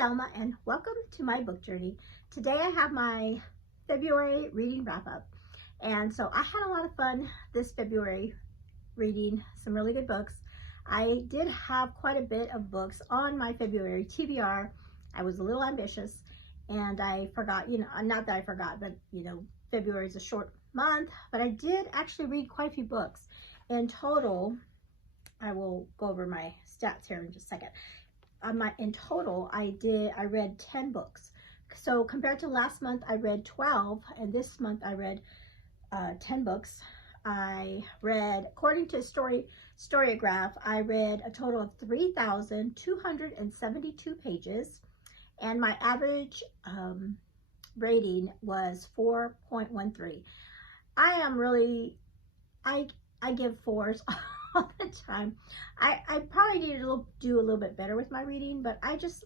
Selma and welcome to my book journey. Today I have my February reading wrap up, and so I had a lot of fun this February reading some really good books. I did have quite a bit of books on my February TBR. I was a little ambitious and I forgot, not that I forgot, but February is a short month, but I did actually read quite a few books. In total, I will go over my stats here in just a second. In total, I read 10 books. So compared to last month, I read 12, and this month I read 10 books. I read, according to Storygraph, I read a total of 3,272 pages, and my average rating was 4.13. I give fours all the time. I probably need to do a little bit better with my reading, but I'm just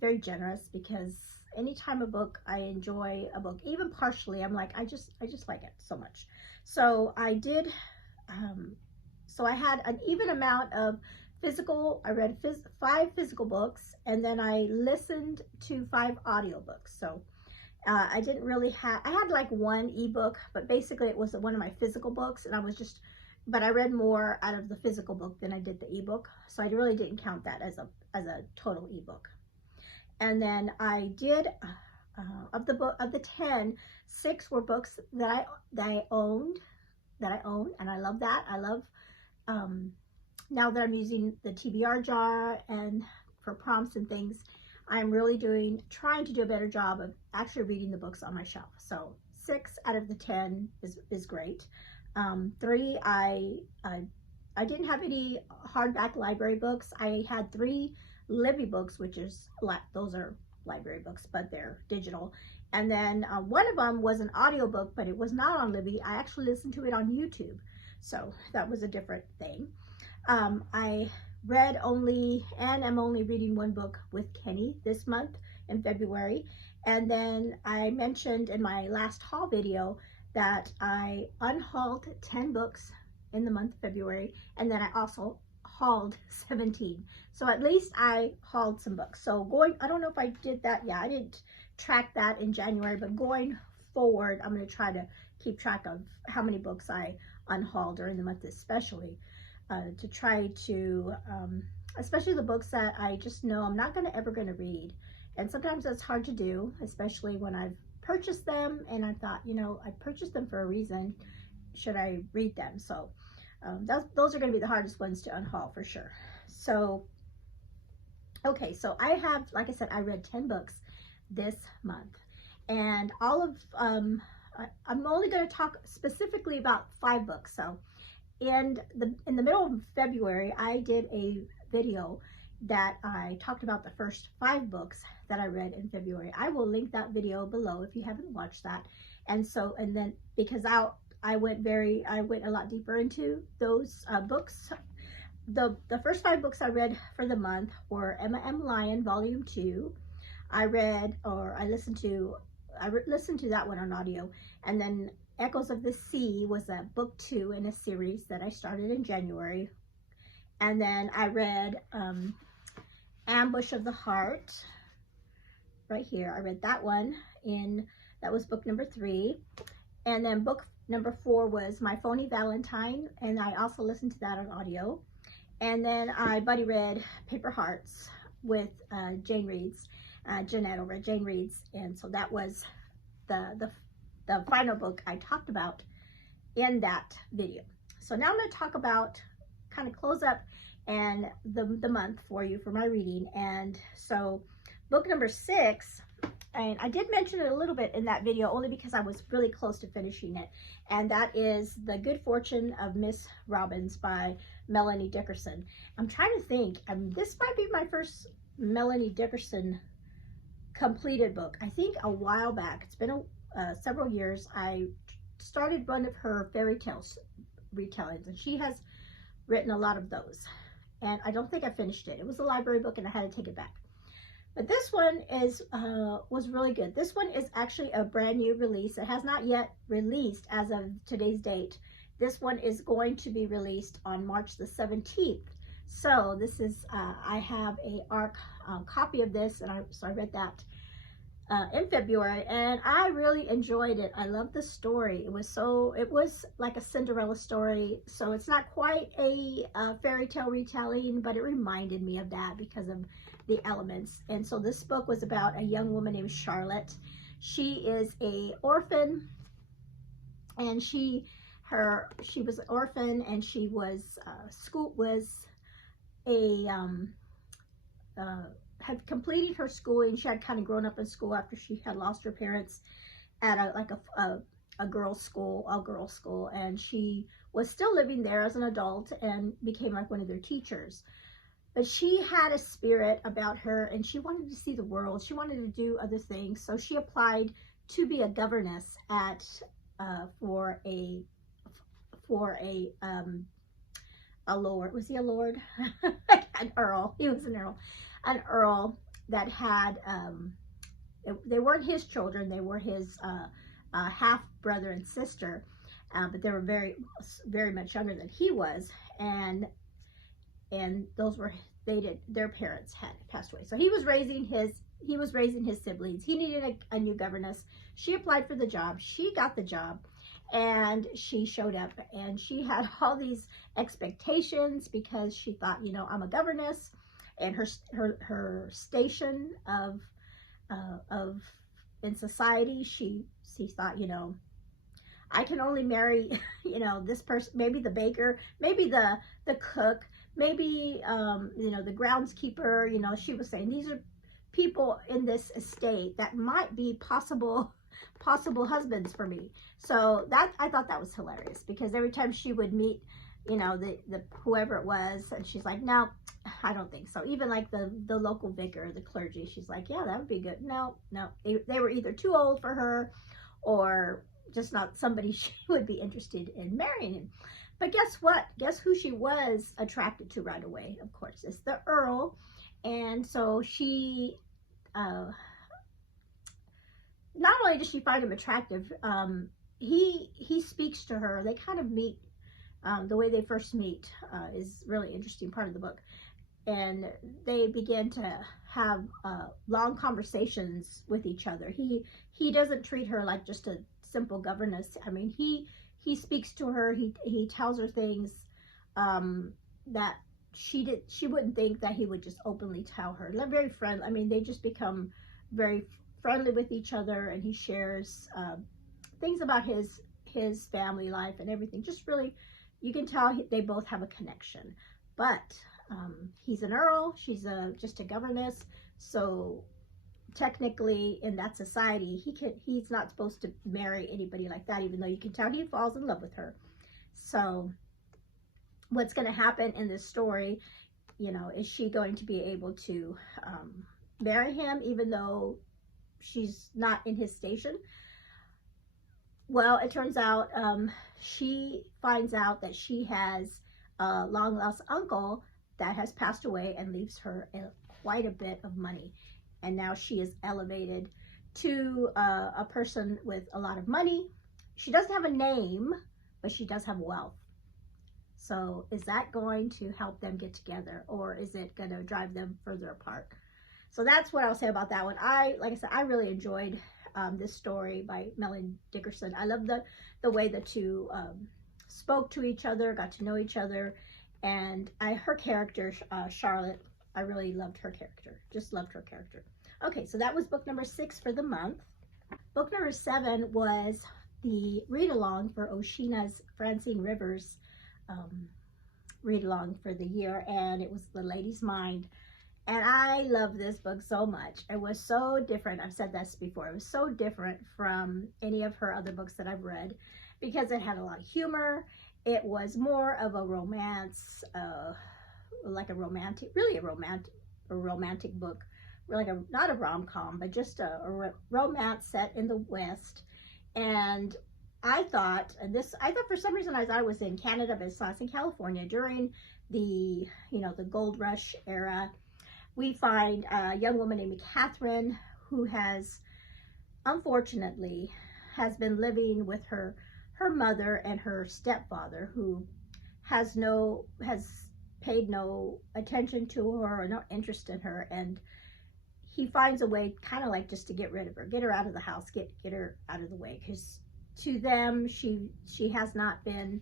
very generous, because anytime I enjoy a book, even partially, I'm like, I just like it so much. So I did, so I had an even amount of physical, I read 5 physical books, and then I listened to 5 audiobooks. So I didn't really have, I had like 1 ebook, but basically it was one of my physical books, and but I read more out of the physical book than I did the ebook, so I really didn't count that as a total ebook. And then I did of the 10, 6 were books that I own, and I love that. I love now that I'm using the TBR jar and for prompts and things, I'm really trying to do a better job of actually reading the books on my shelf. So 6 out of the 10 is great. 3, I didn't have any hardback library books. I had 3 Libby books, those are library books, but they're digital. And then one of them was an audiobook, but it was not on Libby. I actually listened to it on YouTube, so that was a different thing. I read and I'm only reading 1 book with Kenny this month in February. And then I mentioned in my last haul video that I unhauled 10 books in the month of February, and then I also hauled 17. So at least I hauled some books. So I don't know if I did that. Yeah, I didn't track that in January, but going forward, I'm going to try to keep track of how many books I unhauled during the month, especially to try to, especially the books that I just know I'm not ever going to read. And sometimes that's hard to do, especially when I've purchased them and I thought, I purchased them for a reason. Should I read them? So those are going to be the hardest ones to unhaul for sure. So, okay, so I have, like I said, I read 10 books this month, and I'm only going to talk specifically about 5 books. So in the middle of February, I did a video that I talked about the first 5 books that I read in February. I will link that video below if you haven't watched that. And then because I went a lot deeper into those books. The first 5 books I read for the month were Emma M. Lyon, Volume 2. I listened to that one on audio. And then Echoes of the Sea was a book 2 in a series that I started in January. And then I read Ambush of the Heart, right here. I read that one that was book number 3. And then book number 4 was My Phony Valentine, and I also listened to that on audio. And then I buddy read Paper Hearts with Jane Reed's, Jeanette over at Jane Reed's, and so that was the final book I talked about in that video. So now I'm going to talk about, kind of close up and the month for you for my reading. And so book number 6, and I did mention it a little bit in that video only because I was really close to finishing it, and that is The Good Fortune of Miss Robbins by Melanie Dickerson. I'm trying to think, this might be my first Melanie Dickerson completed book. I think a while back, it's been several years, I started one of her fairy tales retellings, and she has written a lot of those, and I don't think I finished it. It was a library book and I had to take it back. But this one was really good. This one is actually a brand new release. It has not yet released as of today's date. This one is going to be released on March the 17th. So this is, I have a ARC copy of this, and so I read that in February, and I really enjoyed it. I love the story. It was like a Cinderella story, so it's not quite a fairy tale retelling, but it reminded me of that because of the elements. And so this book was about a young woman named Charlotte. She is a orphan, and she was an orphan, and she was had completed her schooling. She had kind of grown up in school after she had lost her parents at a girls' school, and she was still living there as an adult and became like one of their teachers. But she had a spirit about her, and she wanted to see the world. She wanted to do other things, so she applied to be a governess at for a lord. Was he a lord? An earl. He was an earl. An earl that had, they weren't his children, they were his half brother and sister, but they were very, very much younger than he was, and those were, their parents had passed away. So he was raising his siblings. He needed a new governess. She applied for the job. She got the job, and she showed up, and she had all these expectations because she thought, you know, I'm a governess. And her station of in society, she thought, you know, I can only marry, you know, this person, maybe the baker, maybe the cook, maybe you know, the groundskeeper. You know, she was saying these are people in this estate that might be possible husbands for me. So that, I thought that was hilarious, because every time she would meet, you know, the whoever it was, and she's like, no, I don't think so. Even like the local vicar, the clergy, she's like, yeah, that would be good. No, they were either too old for her, or just not somebody she would be interested in marrying. But guess what? Guess who she was attracted to right away? Of course, it's the Earl. And so she, not only does she find him attractive, he speaks to her. They kind of meet. The way they first meet is really interesting part of the book. And they begin to have long conversations with each other. He doesn't treat her like just a simple governess. I mean, he speaks to her. He tells her things that she wouldn't think that he would just openly tell her. They're very friendly. I mean, they just become very friendly with each other, and he shares things about his family life and everything. Just really, you can tell they both have a connection. But he's an earl, she's just a governess, so technically in that society he's not supposed to marry anybody like that, even though you can tell he falls in love with her. So what's going to happen in this story, you know, is she going to be able to marry him even though she's not in his station? Well, it turns out she finds out that she has a long lost uncle that has passed away and leaves her quite a bit of money. And now she is elevated to a person with a lot of money. She doesn't have a name, but she does have wealth. So is that going to help them get together, or is it going to drive them further apart? So that's what I'll say about that one. Like I said, I really enjoyed this story by Melanie Dickerson. I love the way the two spoke to each other, got to know each other, and her character, Charlotte, I really loved her character. Just loved her character. Okay, so that was book number 6 for the month. Book number 7 was the read-along for Oshina's Francine Rivers read-along for the year, and it was The Lady's Mind. And I love this book so much. It was so different. I've said this before. It was so different from any of her other books that I've read, because it had a lot of humor. It was more of a romance, like a romantic, really a romantic book. Like not a rom-com, but just a romance set in the West. And I thought for some reason I was in Canada, but it's in California during the, the gold rush era. We find a young woman named Catherine who unfortunately has been living with her mother and her stepfather, who has paid no attention to her or no interest in her, and he finds a way kind of like just to get rid of her, get her out of the house, get her out of the way, because to them she has not been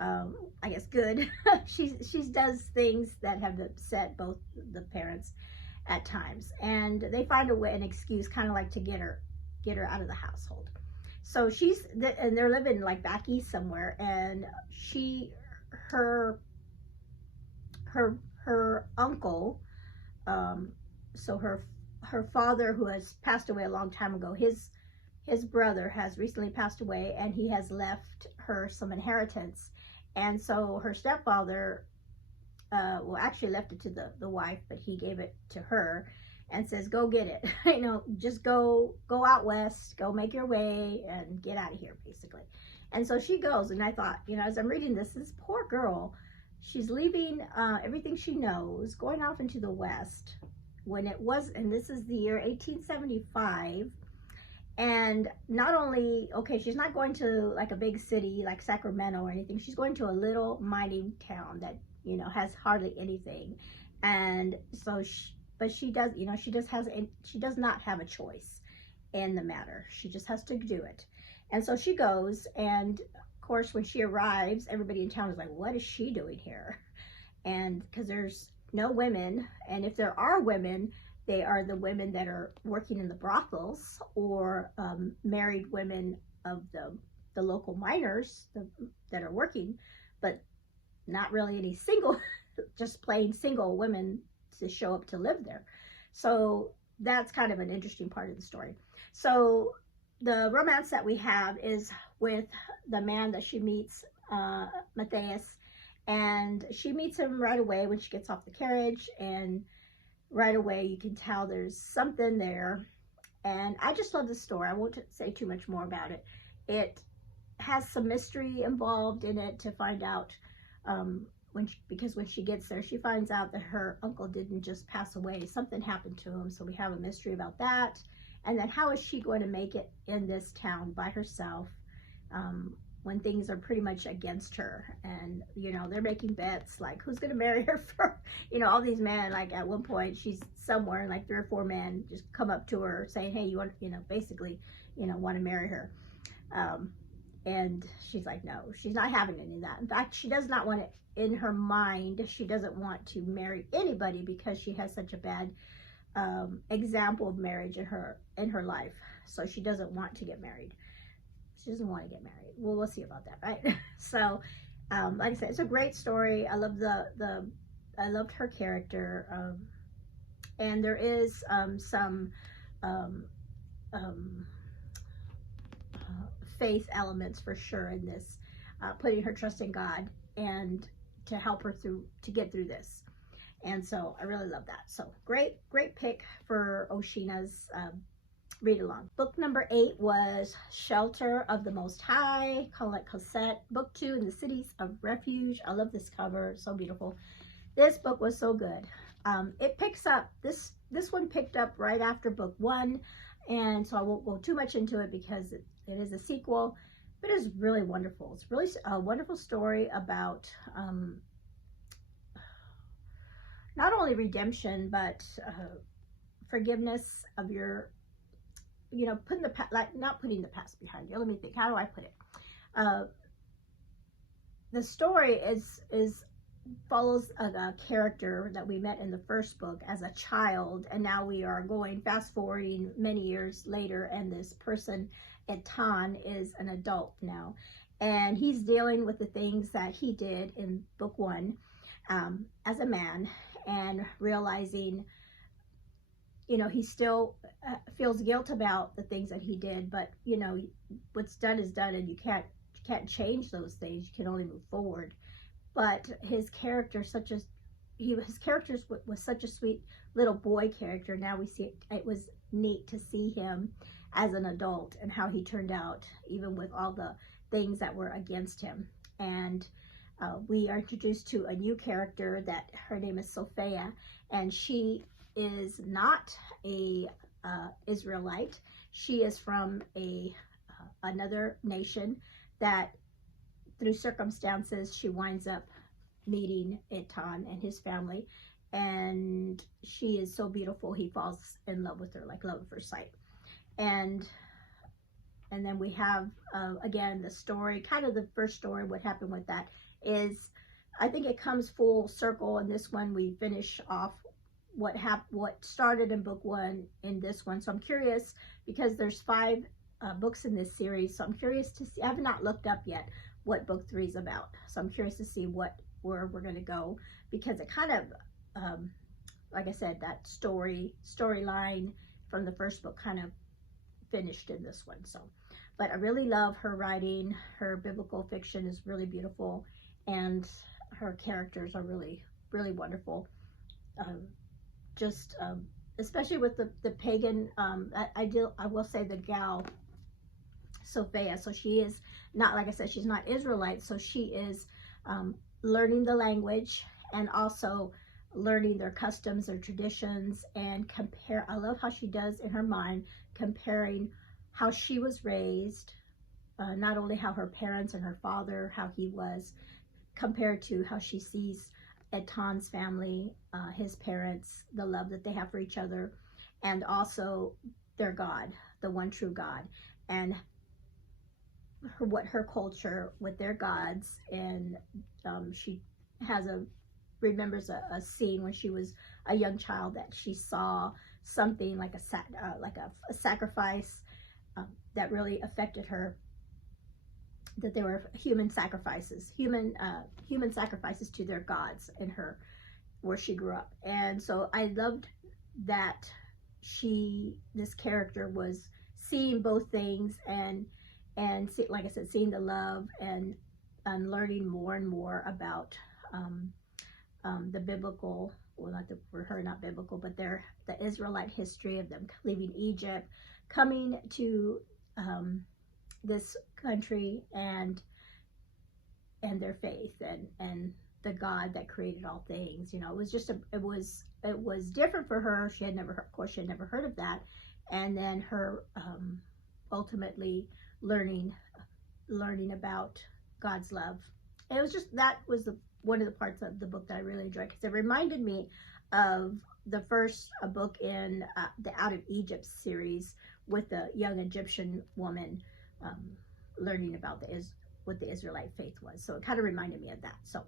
I guess good. She does things that have upset both the parents at times, and they find a way, an excuse, kind of like to get her out of the household. So and they're living like back east somewhere, and her uncle, so her father, who has passed away a long time ago, his brother has recently passed away, and he has left her some inheritance. And so her stepfather, well, actually left it to the wife, but he gave it to her and says, go get it. Just go out west, go make your way and get out of here, basically. And so she goes, and I thought, as I'm reading this poor girl, she's leaving everything she knows, going off into the west, when it was, and this is the year 1875. And not only, okay, she's not going to like a big city like Sacramento or anything. She's going to a little mining town that, has hardly anything. And so, she does not have a choice in the matter. She just has to do it. And so she goes, and of course, when she arrives, everybody in town is like, what is she doing here? And because there's no women, and if there are women, they are the women that are working in the brothels, or married women of the local miners that are working, but not really any single, just plain single women to show up to live there. So that's kind of an interesting part of the story. So the romance that we have is with the man that she meets, Matthias, and she meets him right away when she gets off the carriage, and right away you can tell there's something there. And I just love the story. I won't say too much more about it. It has some mystery involved in it to find out, because when she gets there, she finds out that her uncle didn't just pass away. Something happened to him, so we have a mystery about that. And then how is she going to make it in this town by herself, when things are pretty much against her? And they're making bets like who's going to marry her for, all these men. Like at one point she's somewhere, and like 3 or 4 men just come up to her saying, hey, you want, basically, want to marry her. And she's like, no, she's not having any of that. In fact, she does not want it in her mind. She doesn't want to marry anybody because she has such a bad example of marriage in her life. So she doesn't want to get married. She doesn't want to get married. Well, we'll see about that, right? So, like I said, it's a great story. I love I loved her character, and there is some faith elements for sure in this, putting her trust in God and to help her to get through this. And so I really love that. So great pick for Oshina's read along. Book number 8 was Shelter of the Most High, Colette Cossette. Book 2, In the Cities of Refuge. I love this cover, so beautiful. This book was so good. It picks up, this one picked up right after book 1, and so I won't go too much into it because it is a sequel, but it's really wonderful. It's really a wonderful story about not only redemption, but forgiveness of your, putting not putting the past behind you. Let me think, how do I put it? The story follows a character that we met in the first book as a child, and now we are fast forwarding many years later, and this person, Etan, is an adult now, and he's dealing with the things that he did in book 1 as a man, and realizing, he still feels guilt about the things that he did, but what's done is done, and you can't change those things. You can only move forward. But his character, was such a sweet little boy character. Now we see it was neat to see him as an adult and how he turned out, even with all the things that were against him. And we are introduced to a new character that her name is Sophia, and she is not a Israelite. She is from another nation that, through circumstances, she winds up meeting Etan and his family, and she is so beautiful. He falls in love with her, like love at first sight. And then we have again the story, kind of the first story. What happened with that is, I think it comes full circle. In this one, we finish off what started in book 1 in this one. So I'm curious, because there's 5 books in this series. So I'm curious to see. I have not looked up yet what book 3 is about. So I'm curious to see where we're going to go, because it kind of, like I said, that storyline from the first book kind of finished in this one. So, but I really love her writing. Her biblical fiction is really beautiful, and her characters are really, really wonderful. Especially with the pagan, I will say the gal, Sophia. So she is not, like I said, she's not Israelite. So she is learning the language, and also learning their customs, their traditions, and compare. I love how she does in her mind, comparing how she was raised, not only how her parents and her father, how he was, compared to how she sees Etan's family, his parents, the love that they have for each other, and also their God, the one true God, and what her culture with their gods. And she remembers a scene when she was a young child, that she saw something like a sacrifice that really affected her, that there were human sacrifices to their gods in her, where she grew up. And so I loved that this character was seeing both things, and like I said, seeing the love, and learning more and more about the biblical, well, not biblical, but the Israelite history of them leaving Egypt, coming to this country, and their faith, and the God that created all things. It was just it was different for her. She had never heard of that, and then her ultimately learning about God's love. And it was just, that was one of the parts of the book that I really enjoyed, because it reminded me of the first book in the Out of Egypt series, with the young Egyptian woman learning about what the Israelite faith was. So it kind of reminded me of that. So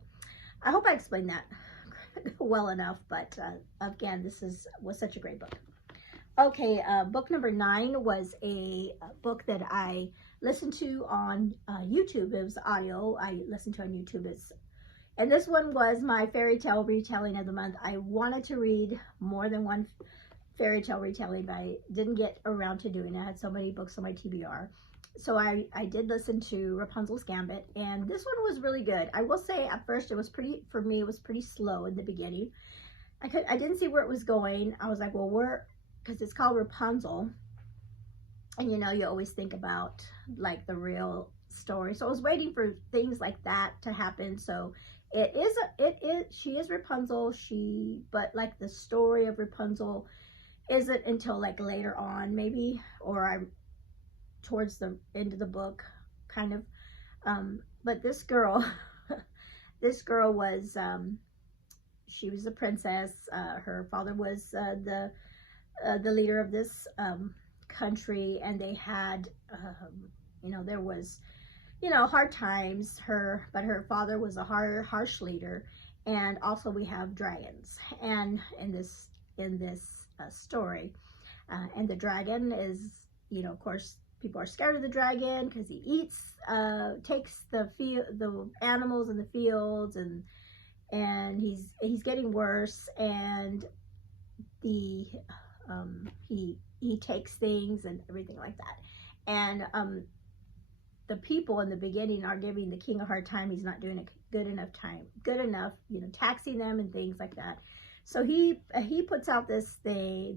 I hope I explained that well enough. But again, this was such a great book. Okay, book number 9 was a book that I listened to on YouTube. It was audio I listened to on YouTube. And this one was my fairy tale retelling of the month. I wanted to read more than one fairy tale retelling, but I didn't get around to doing it. I had so many books on my TBR. So I did listen to Rapunzel's Gambit, and this one was really good. I will say, at first it was pretty slow in the beginning. I didn't see where it was going. I was like, well, because it's called Rapunzel, and you always think about like the real story. So I was waiting for things like that to happen. So she is Rapunzel, but like the story of Rapunzel isn't until like later on, maybe, or towards the end of the book, kind of. But this girl was, she was a princess. Her father was the leader of this country, and they had, there was, hard times. But her father was a harsh leader. And also we have dragons, and in this story, and the dragon is, of course, people are scared of the dragon because he takes the animals in the fields, and he's getting worse, and he takes things and everything like that. And the people in the beginning are giving the king a hard time. He's not doing a good enough, taxing them and things like that. So he puts out this thing,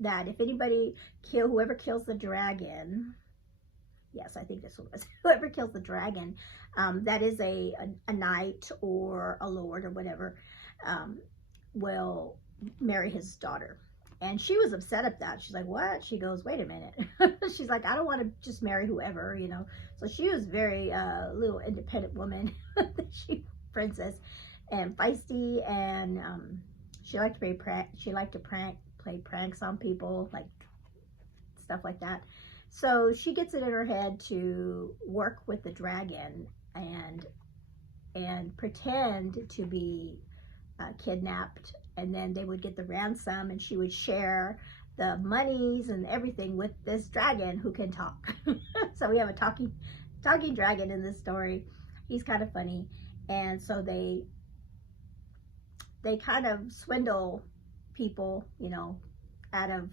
that if anybody whoever kills the dragon, yes, I think this one was, whoever kills the dragon, that is a knight or a lord or whatever, will marry his daughter. And she was upset at that. She's like, what? She goes, wait a minute. She's like, I don't want to just marry whoever, So she was very little independent woman. princess, and feisty, and she liked to play pranks on people, like stuff like that. So she gets it in her head to work with the dragon and pretend to be kidnapped, and then they would get the ransom, and she would share the monies and everything with this dragon who can talk. So we have a talking dragon in this story. He's kind of funny, and so they kind of swindle people, you know, out of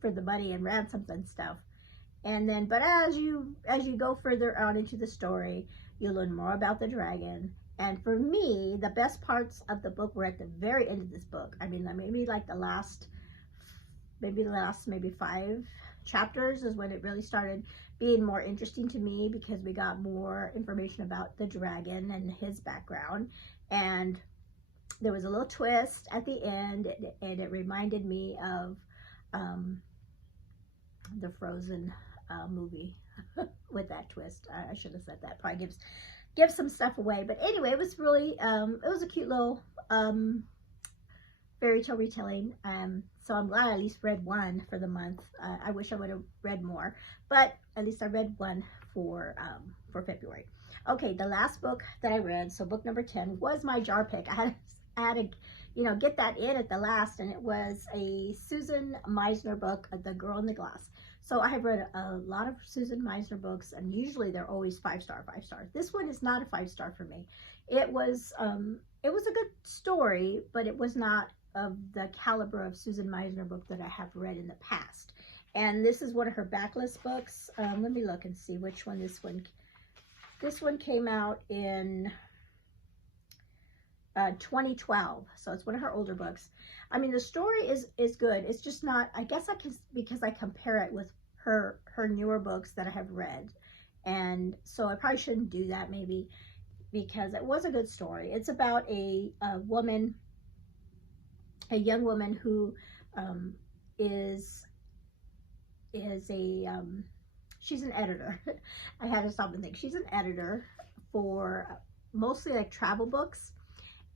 for the money and ransoms and stuff. And then, but as you go further on into the story, you learn more about the dragon. And for me, the best parts of the book were at the very end of this book. I mean, maybe like the last 5 chapters is when it really started being more interesting to me, because we got more information about the dragon and his background. And there was a little twist at the end, and it reminded me of the Frozen movie with that twist. I should have said that. Probably gives some stuff away. But anyway, it was really, it was a cute little fairy tale retelling. So I'm glad I at least read one for the month. I wish I would have read more, but at least I read one for February. Okay, the last book that I read, so book number 10, was my jar pick. I had to, you know, get that in at the last, and it was a Susan Meisner book, The Girl in the Glass. So I have read a lot of Susan Meisner books, and usually they're always 5-star. This one is not a 5-star for me. It was a good story, but it was not of the caliber of Susan Meisner book that I have read in the past. And this is one of her backlist books. Let me look and see which one this one came out in 2012. So it's one of her older books. I mean, the story is good. It's just not, I guess because I compare it with her newer books that I have read. And so I probably shouldn't do that, maybe, because it was a good story. It's about a young woman who is she's an editor. I had to stop and think. She's an editor for mostly like travel books.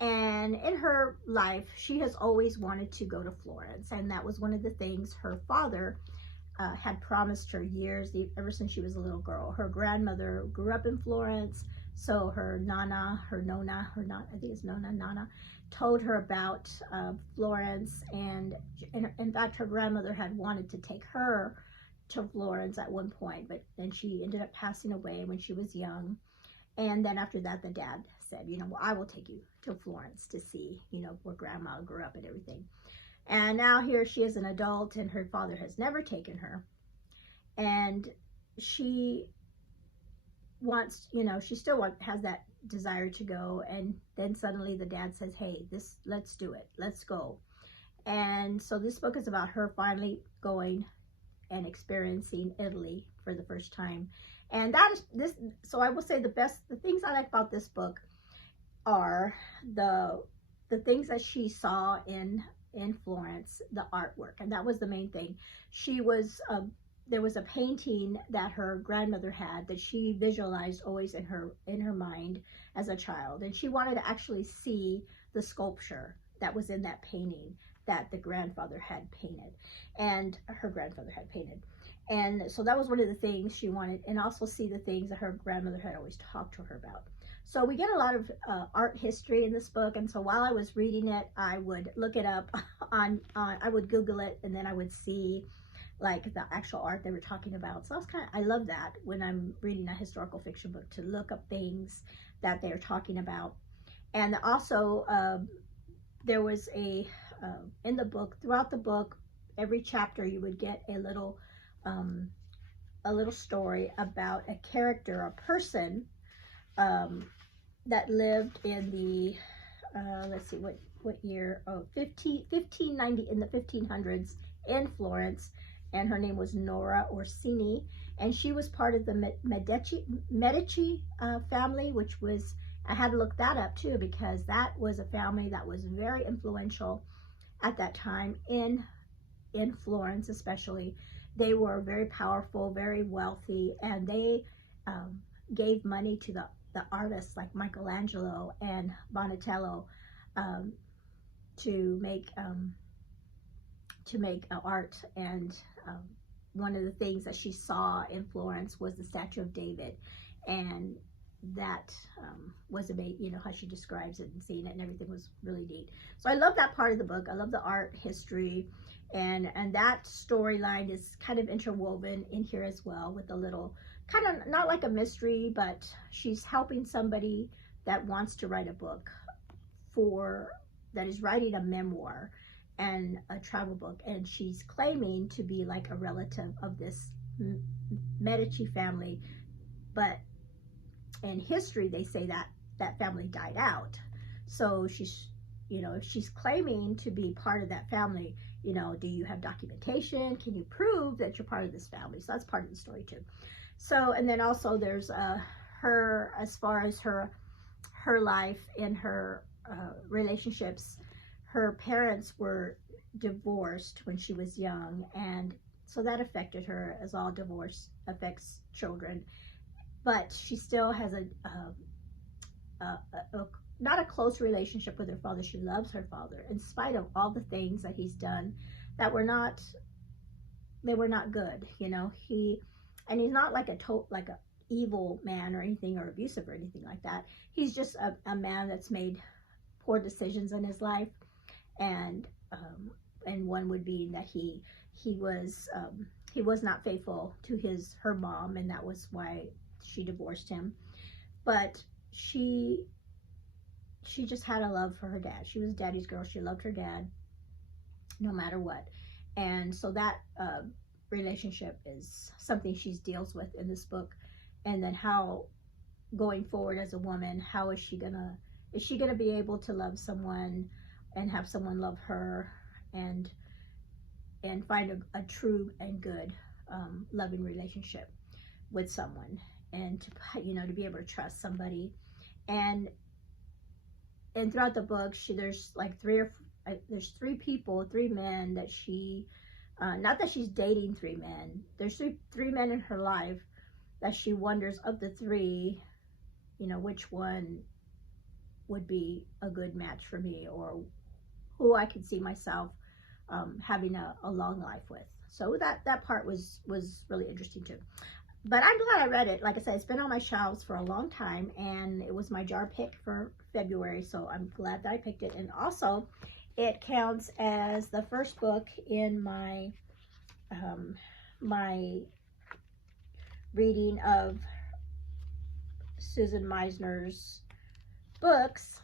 And in her life, she has always wanted to go to Florence. And that was one of the things her father had promised her years, ever since she was a little girl. Her grandmother grew up in Florence. So her Nana, I think it's Nana, told her about Florence. And in fact, her grandmother had wanted to take her to Florence at one point, but then she ended up passing away when she was young. And then after that, the dad said, you know, well, I will take you to Florence to see, you know, where grandma grew up and everything. And now here she is an adult, and her father has never taken her. And she wants, you know, she still has that desire to go. And then suddenly the dad says, hey, let's do it. Let's go. And so this book is about her finally going and experiencing Italy for the first time. And that is this. So I will say the things I like about this book are the things that she saw in Florence, the artwork, and that was the main thing. She was there was a painting that her grandmother had that she visualized always in her mind as a child, and she wanted to actually see the sculpture that was in that painting that the grandfather had painted, and her grandfather had painted. And so that was one of the things she wanted, and also see the things that her grandmother had always talked to her about. So we get a lot of art history in this book, and so while I was reading it, I would look it up I would Google it, and then I would see like the actual art they were talking about. So I love that when I'm reading a historical fiction book, to look up things that they're talking about. And also there was in the book, throughout the book, every chapter you would get a little story about a character, a person that lived in the let's see what year, 1590, in the 1500s in Florence, and her name was Nora Orsini, and she was part of the Medici family, which was, I had to look that up too, because that was a family that was very influential at that time in Florence especially. They were very powerful, very wealthy, and they gave money to artists like Michelangelo and Donatello to make art. And one of the things that she saw in Florence was the statue of David, and that was amazing. You know how she describes it and seeing it and everything was really neat. So I love that part of the book. I love the art history, and that storyline is kind of interwoven in here as well, with a little kind of, not like a mystery, but she's helping somebody that wants to write a book that is writing a memoir and a travel book, and she's claiming to be like a relative of this Medici family, but in history they say that that family died out. So she's, you know, if she's claiming to be part of that family, you know, do you have documentation? Can you prove that you're part of this family? So that's part of the story too. So, and then also there's her, as far as her life and her relationships. Her parents were divorced when she was young, and so that affected her, as all divorce affects children. But she still has not a close relationship with her father. She loves her father in spite of all the things that he's done that were not good. You know, he's not like a evil man or anything, or abusive or anything like that. He's just a man that's made poor decisions in his life, and one would be that he was not faithful to her mom, and that was why she divorced him. But she just had a love for her dad. She was daddy's girl. She loved her dad no matter what. And so that relationship is something she deals with in this book. And then how, going forward as a woman, how is she gonna be able to love someone and have someone love her, and find a true and good loving relationship with someone, and to be able to trust somebody. And throughout the book, there's like three men that she, not that she's dating three men, there's three men in her life that she wonders, of the three, which one would be a good match for me, or who I could see myself having a long life with. So that part was really interesting too. But I'm glad I read it. Like I said, it's been on my shelves for a long time, and it was my jar pick for February, so I'm glad that I picked it. And also, it counts as the first book in my my reading of Susan Meisner's books.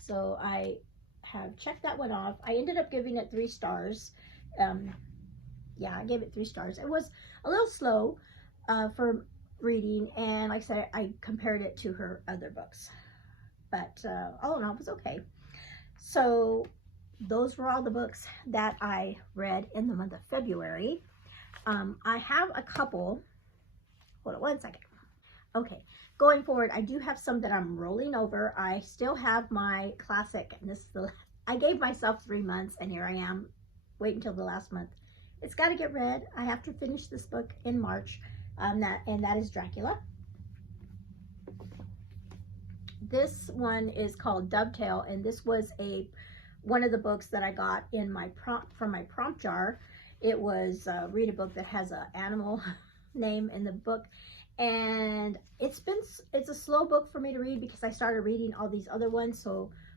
So I have checked that one off. I ended up giving it 3 stars. Yeah, I gave it 3 stars. It was a little slow for reading, and like I said, I compared it to her other books, but all in all, it was okay. So those were all the books that I read in the month of February. I have a couple. Hold on one second. Okay, going forward, I do have some that I'm rolling over. I still have my classic, and I gave myself 3 months, and here I am, wait until the last month. It's got to get read. I have to finish this book in March, and that is Dracula. This one is called Dovetail, and this was one of the books that I got in my from my prompt jar. It was read a book that has an animal name in the book, and it's a slow book for me to read because I started reading all these other ones.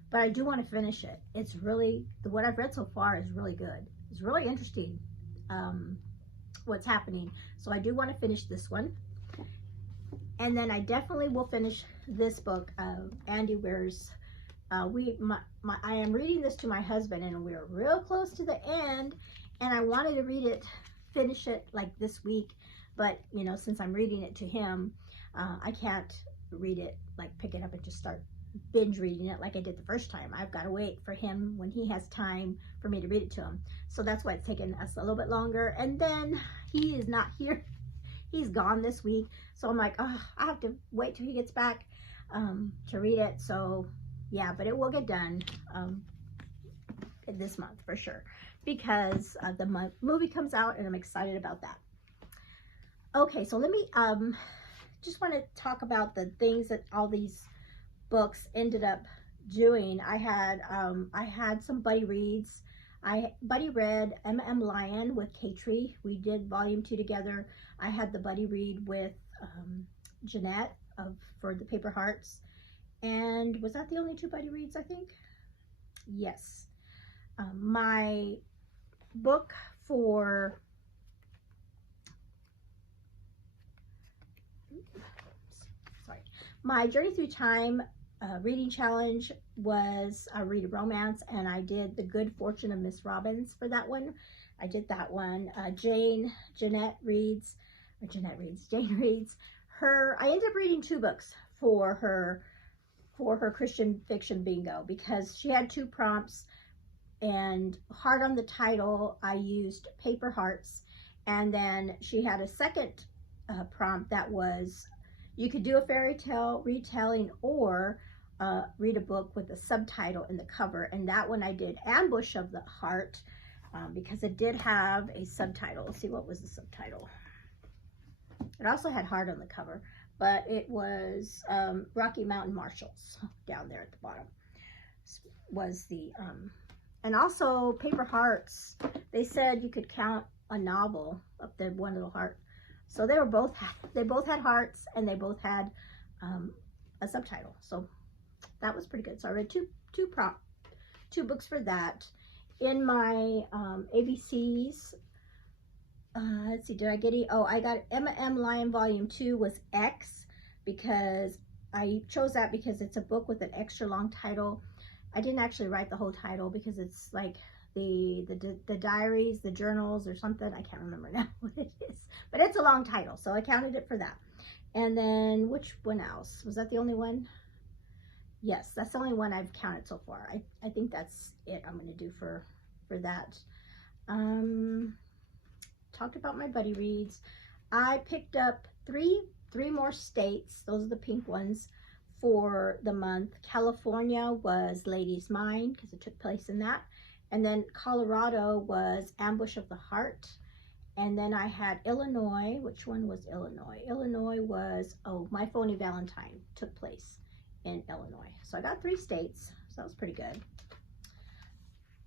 But I do want to finish it. It's really, what I've read so far is really good. It's really interesting what's happening. So I do want to finish this one. And then I definitely will finish this book, Andy Weir's. I am reading this to my husband, and we're real close to the end, and I wanted to finish it like this week, but since I'm reading it to him, I can't read it, like pick it up and just start binge reading it like I did the first time. I've got to wait for him when he has time for me to read it to him. So that's why it's taken us a little bit longer. And then he is not here. He's gone this week. So I'm like, oh, I have to wait till he gets back to read it. So yeah, but it will get done this month for sure, because the movie comes out, and I'm excited about that. Okay, so let me just want to talk about the things that all these books ended up doing. I had some buddy reads. I buddy read M.M. Lion with Katrie. We did volume 2 together. I had the buddy read with Jeanette for the Paper Hearts. And was that the only 2 buddy reads, I think? Yes. My book for my Journey Through Time reading challenge was Read a Romance, and I did The Good Fortune of Miss Robbins for that one. I did that one. Jane reads her. I ended up reading 2 books for her Christian fiction bingo, because she had 2 prompts, and Heart on the title I used Paper Hearts, and then she had a second prompt that was you could do a fairy tale retelling or read a book with a subtitle in the cover, and that one I did Ambush of the Heart because it did have a subtitle. Let's see, what was the subtitle? It also had Heart on the cover, but it was Rocky Mountain Marshals down there at the bottom was the and also Paper Hearts, they said you could count a novel up there, one little heart. So they both had hearts, and they both had a subtitle. So that was pretty good. So I read two books for that. In my ABCs, let's see, did I get any? Oh, I got M.M. Lion Volume 2 was X, because I chose that because it's a book with an extra long title. I didn't actually write the whole title because it's like the diaries, the journals or something. I can't remember now what it is, but it's a long title, so I counted it for that. And then which one else? Was that the only one? Yes, that's the only one I've counted so far. I think that's it I'm going to do for that. Talked about my buddy reads. I picked up three more states. Those are the pink ones for the month. California was Lady's Mind because it took place in that. And then Colorado was Ambush of the Heart. And then I had Illinois. Which one was Illinois? Illinois was, oh, My Phony Valentine took place in Illinois. So I got 3 states. So that was pretty good.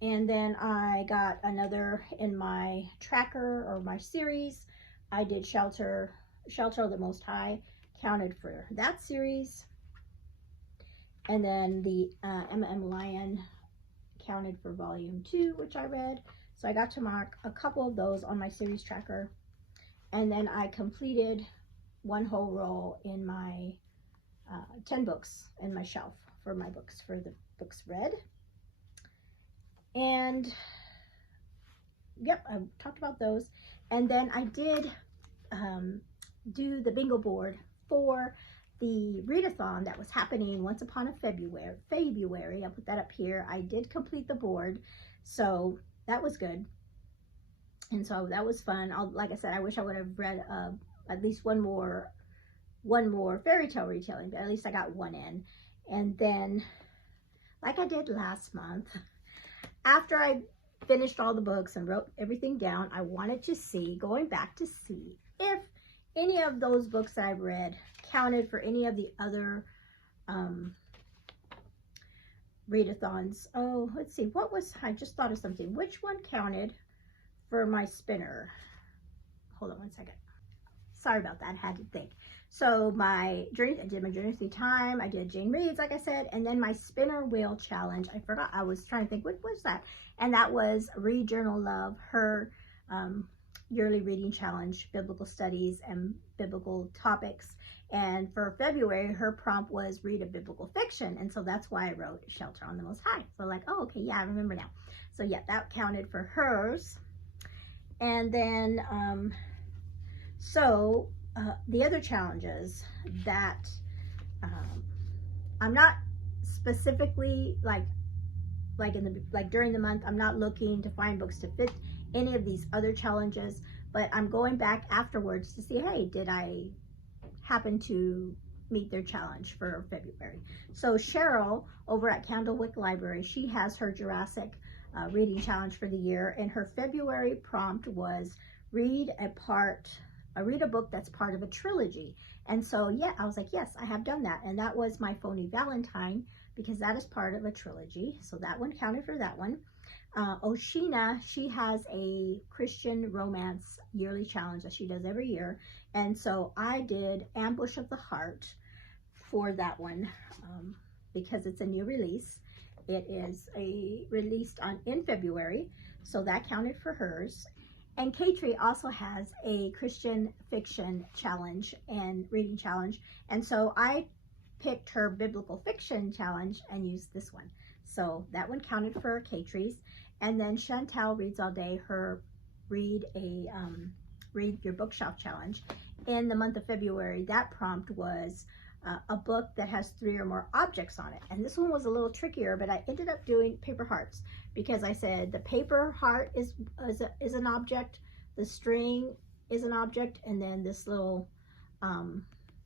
And then I got another in my tracker or my series. I did Shelter of the Most High, counted for that series. And then the M.M. Lion counted for volume 2, which I read. So I got to mark a couple of those on my series tracker. And then I completed one whole row in my 10 books in my shelf for my books, for the books read. And yep, I talked about those. And then I did do the bingo board for the readathon that was happening once upon a February. I'll put that up here. I did complete the board, so that was good. And so that was fun. Like I said, I wish I would have read at least one more fairy tale retelling, but at least I got one in. And then, like I did last month, after I finished all the books and wrote everything down, I wanted to see, going back to see if any of those books that I've read counted for any of the other readathons. Oh, let's see, I just thought of something. Which one counted for my spinner? Hold on one second. Sorry about that, I had to think. So I did my Journey Through Time, I did Jane Reads, like I said, and then my spinner wheel challenge, I forgot, I was trying to think, what was that? And that was Read, Journal, Love, her yearly reading challenge, biblical studies and biblical topics. And for February, her prompt was read a biblical fiction. And so that's why I wrote Shelter on the Most High. So like, oh, okay, yeah, I remember now. So yeah, that counted for hers. And then, the other challenges that I'm not specifically like during the month, I'm not looking to find books to fit any of these other challenges, but I'm going back afterwards to see, hey, did I happen to meet their challenge for February? So Cheryl over at Candlewick Library, she has her Jurassic reading challenge for the year, and her February prompt was read a book that's part of a trilogy. And so, yeah, I was like, yes, I have done that. And that was my Phony Valentine, because that is part of a trilogy. So that one counted for that one. Oshina, she has a Christian romance yearly challenge that she does every year. And so I did Ambush of the Heart for that one, because it's a new release. It is released in February, so that counted for hers. And Katrie also has a Christian fiction challenge and reading challenge. And so I picked her biblical fiction challenge and used this one. So that one counted for Katrie's. And then Chantel Reads All Day, her read your bookshelf challenge. In the month of February, that prompt was a book that has 3 or more objects on it. And this one was a little trickier, but I ended up doing paper hearts, because I said the paper heart is an object, the string is an object, and then this little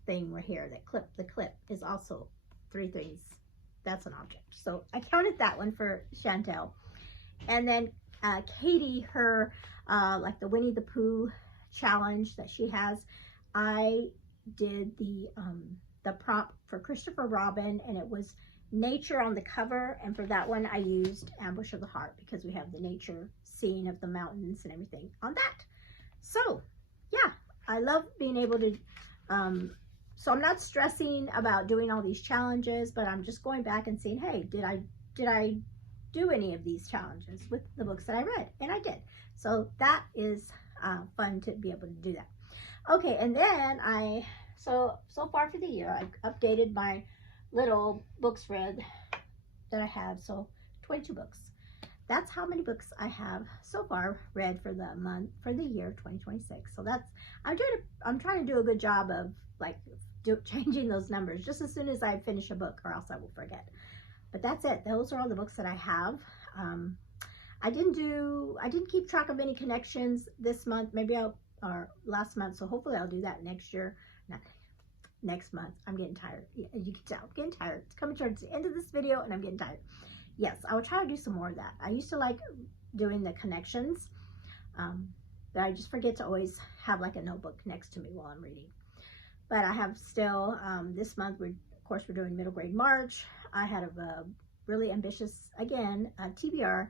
thing right here, the clip is also 3 things. That's an object. So I counted that one for Chantel. And then Katie, her like the Winnie the Pooh challenge that she has, I did the prompt for Christopher Robin, and it was nature on the cover. And for that one, I used Ambush of the Heart, because we have the nature scene of the mountains and everything on that. So yeah, I love being able to, so I'm not stressing about doing all these challenges, but I'm just going back and seeing, hey, did I do any of these challenges with the books that I read? And I did. So that is fun to be able to do that. Okay, and then so far for the year, I've updated my little books read that I have. So 22 books. That's how many books I have so far read for the year 2026. So that's, I'm trying to do a good job of like changing those numbers just as soon as I finish a book, or else I will forget. But that's it. Those are all the books that I have. I didn't keep track of any connections this month, or last month. So hopefully I'll do that next year. Not next month. I'm getting tired. You can tell, I'm getting tired. It's coming towards the end of this video and I'm getting tired. Yes, I will try to do some more of that. I used to like doing the connections, but I just forget to always have like a notebook next to me while I'm reading. But I have still, this month, of course, we're doing middle grade March. I had a really ambitious, again, TBR.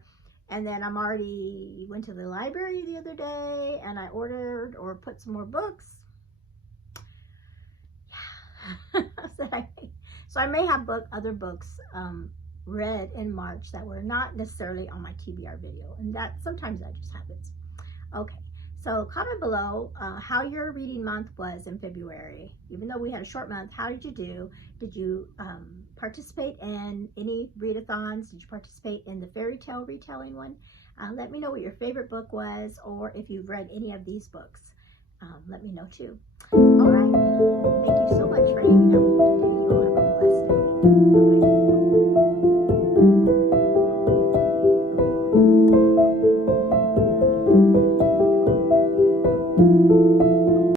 And then I'm already went to the library the other day and I ordered or put some more books. Yeah. So I may have other books read in March that were not necessarily on my TBR video. And that sometimes that just happens. Okay. So comment below how your reading month was in February. Even though we had a short month, how did you do? Did you participate in any readathons? Did you participate in the fairy tale retelling one? Let me know what your favorite book was, or if you've read any of these books. Let me know too.